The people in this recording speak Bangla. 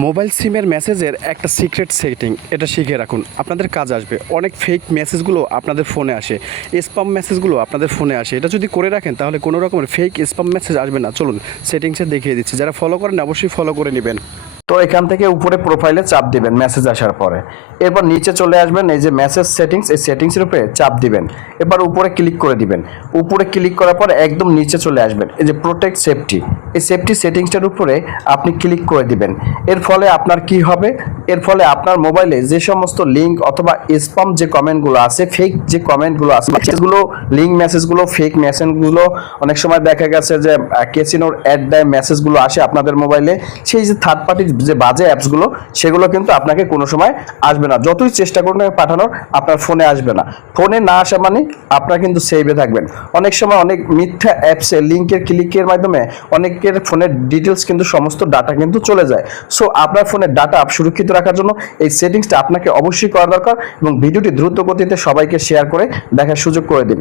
মোবাইল সিমের মেসেজের একটা সিক্রেট সেটিং, এটা শিখে রাখুন, আপনাদের কাজ আসবে। অনেক ফেক মেসেজগুলো আপনাদের ফোনে আসে, স্প্যাম মেসেজগুলো আপনাদের ফোনে আসে। এটা যদি করে রাখেন তাহলে কোনো রকমের ফেক স্প্যাম মেসেজ আসবে না। চলুন সেটিংসে দেখিয়ে দিচ্ছি, যারা ফলো করেন অবশ্যই ফলো করে নেবেন। তো এখান থেকে উপরে প্রোফাইলে চাপ দিবেন মেসেজ আসার পরে, এরপর নিচে চলে আসবেন, এই যে মেসেজ সেটিংস, এই সেটিংসের উপরে চাপ দিবেন, এবার উপরে ক্লিক করে দিবেন। উপরে ক্লিক করার পর একদম নিচে চলে আসবেন, এই যে প্রোটেক্ট সেফটি, এই সেফটি সেটিংসটার উপরে আপনি ক্লিক করে দিবেন। এর ফলে আপনার কি হবে, এর ফলে আপনার মোবাইলে যে সমস্ত লিঙ্ক অথবা স্প্যাম যে কমেন্টগুলো আছে, ফেক যে কমেন্টগুলো আছে, মেসেজগুলো, লিঙ্ক মেসেজগুলো, ফেক মেসেজগুলো, অনেক সময় দেখা গেছে যে ক্যাসিনোর অ্যাড দেয় মেসেজগুলো আসে আপনাদের মোবাইলে, সেই যে থার্ড পার্টির যে বাজে অ্যাপসগুলো, সেগুলো কিন্তু আপনাকে কোনো সময় আসবে না। যতই চেষ্টা করুন পাঠানোর, আপনার ফোনে আসবে না। ফোনে না আসা মানে আপনারা কিন্তু সেভে থাকবেন। অনেক সময় অনেক মিথ্যা অ্যাপসে লিঙ্কের ক্লিকের মাধ্যমে অনেকের ফোনের ডিটেলস কিন্তু সমস্ত ডাটা কিন্তু চলে যায়। সো আপনার ফোনের ডাটা সুরক্ষিত রাখার জন্য এই সেটিংসটা আপনাকে অবশ্যই করা দরকার, এবং ভিডিওটি দ্রুত গতিতে সবাইকে শেয়ার করে দেখার সুযোগ করে দিন।